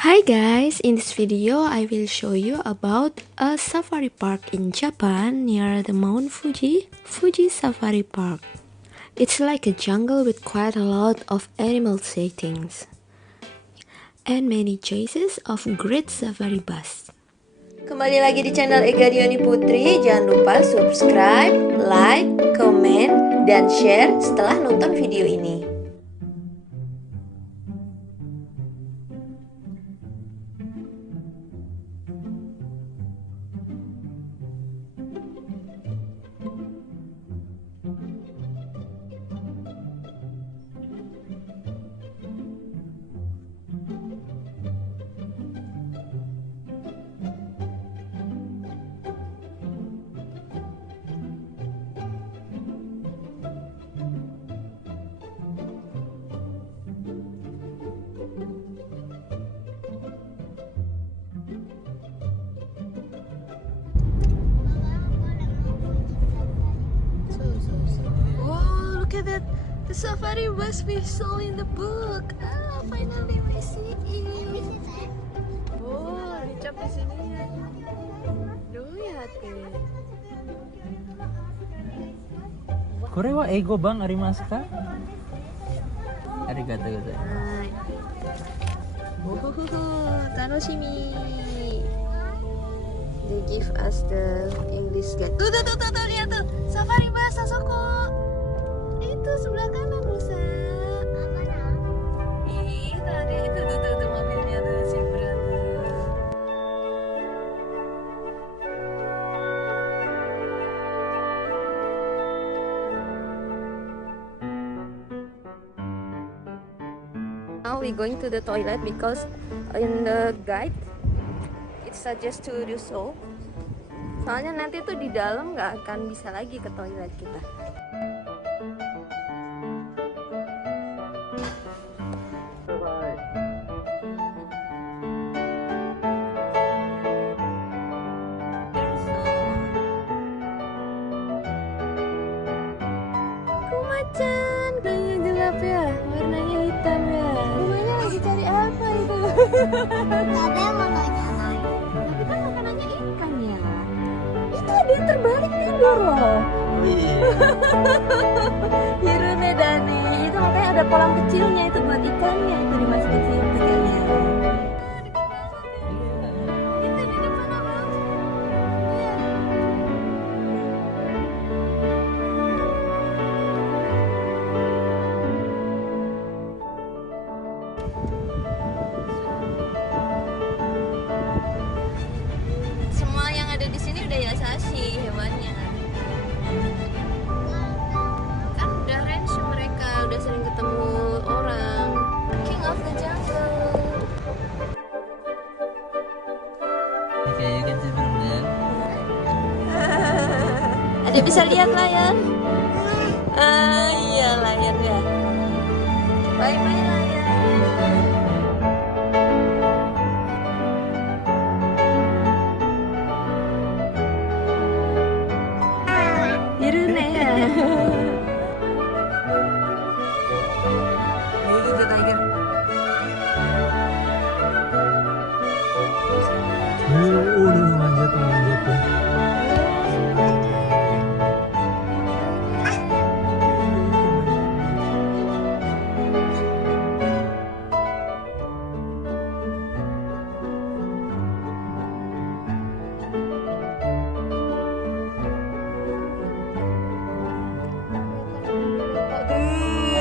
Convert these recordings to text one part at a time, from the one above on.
Hi guys, in this video I will show you about a safari park in Japan near the Mount Fuji Safari Park. It's like a jungle with quite a lot of animal sightings and many choices of great safari bus. Kembali lagi di channel Ega Diani Putri. Jangan lupa subscribe, like, comment, dan share setelah nonton video ini. Look at that, the safari bus we saw in the book. Finally we see it. Oh, dicap di sini ya. Lihat deh. これは英語版ありますか？ありがとうございます。おほほほ、楽しみ。They give us the English guide. Tuh, lihat tuh, safari bus Sasoko. Itu sebelah kanan Musa. Ih, tadi itu tuh mobilnya tuh si berat. Now we going to the toilet because in the guide it suggests to do so. Soalnya nanti tuh di dalam nggak akan bisa lagi ke toilet kita. Kumacan, kayaknya gelap ya, warnanya hitam ya. Rumahnya lagi cari apa itu? Tapi mau nanya lain. Tapi kan makanannya ikan ya. Itu ada yang terbalik nih Doro. Hirune Dani, itu makanya ada kolam kecilnya itu buat ikannya, itu dimasukin situ kayaknya. Itu di depan abang. Lihat. Semua yang ada di sini udah Yasashi hewannya. Kan udah range mereka, udah sering ketemu orang. King of the jungle. Okay, you can see from there. Ada bisa lihat layar? Iya layar ya. Bye bye layar. Hirune ya. Itu the tiger. Manjat tuh.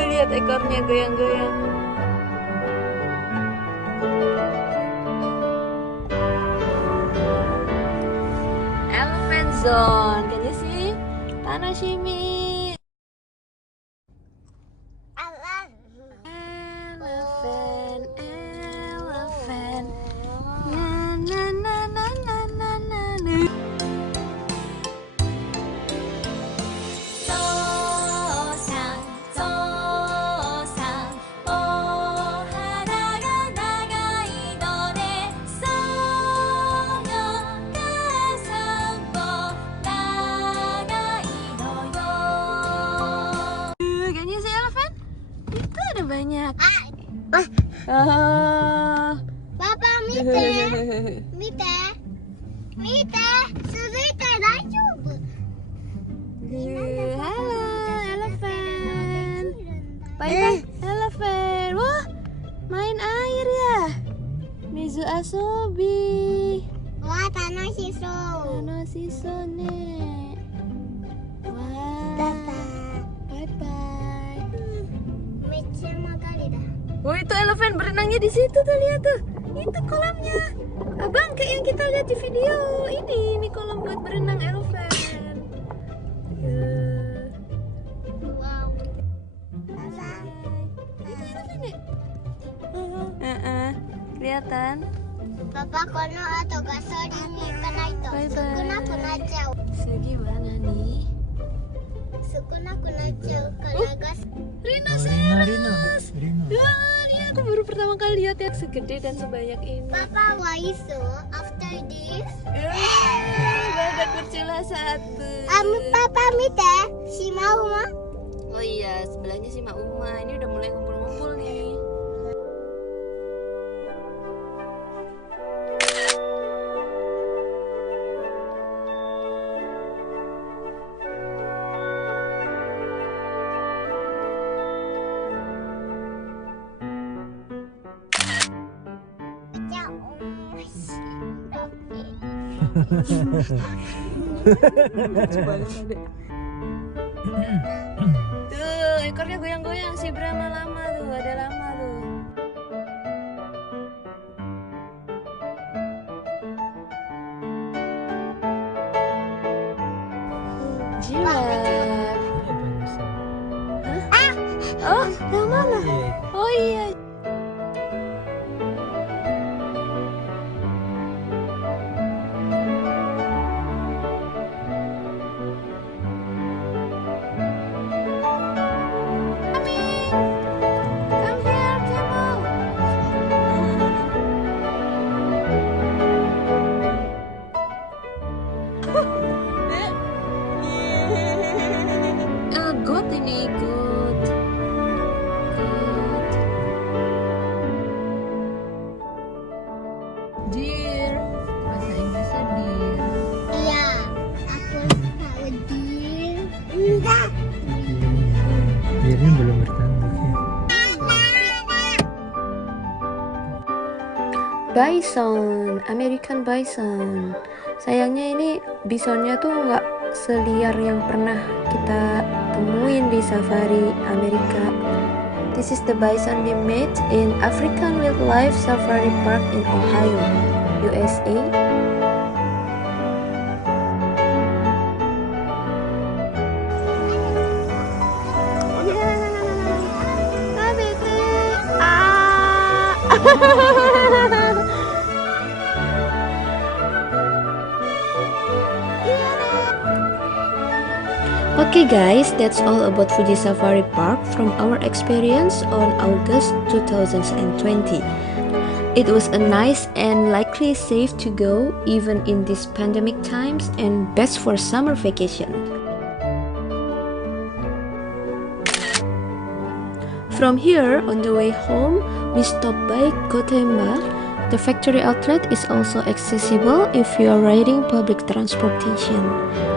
Lihat ekornya goyang-goyang. Elephant zone, can you see? Tanashimi. Elephant. Na na na na na na na na. Can you see elephant? Itu ada banyak. Papa 見て見て続いて大丈夫 Halo, elephant. Bye-bye, elephant. Wah, main air ya. Mizu asobi. わあ楽しそう Tanoshiso ne. Wah. Bye-bye. めっちゃ曲がりだ Oh, itu elephant berenangnya di situ tuh, lihat tuh. Itu kolamnya. Abang, kayak yang kita lihat di video. Ini kolam buat berenang elephant. wow Kelihatan. パパこの後ガソリンに行かないとバイバイ少なくなっちゃう Segimana nih? 少なくなっちゃうからガス Rhinoceros. Wah, lihat, aku baru pertama kali lihat yang segede dan sebanyak ini. パパはイソ after this Badak bercula satu. Papa 見てシマウマ Oh iya, sebelahnya si Mak Uma. Ini udah mulai ngumpul-ngumpul nih. Tuh, ekornya goyang-goyang si Brahma lama tuh, ada lama tuh. Giraffe. Oh, yang mana? Oh iya. Come here, camel. Goat ini, goat. Goat. Deer. Bahasa Inggrisnya deer. iya aku tahu dia enggak Biarnya belum bertanduk ya. Bison, American bison. Sayangnya ini bisonnya tuh nggak seliar yang pernah kita temuin di safari Amerika. This is the bison we met in African Wildlife Safari Park in Ohio, USA. Okay guys, that's all about Fuji Safari Park from our experience on August 2020. It was a nice and likely safe to go even in these pandemic times and best for summer vacation. From here, on the way home, we stopped by Gotemba. The factory outlet is also accessible if you are riding public transportation,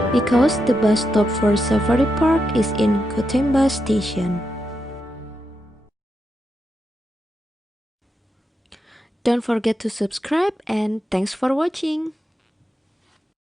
because the bus stop for Safari Park is in Gotemba Station. Don't forget to subscribe and thanks for watching.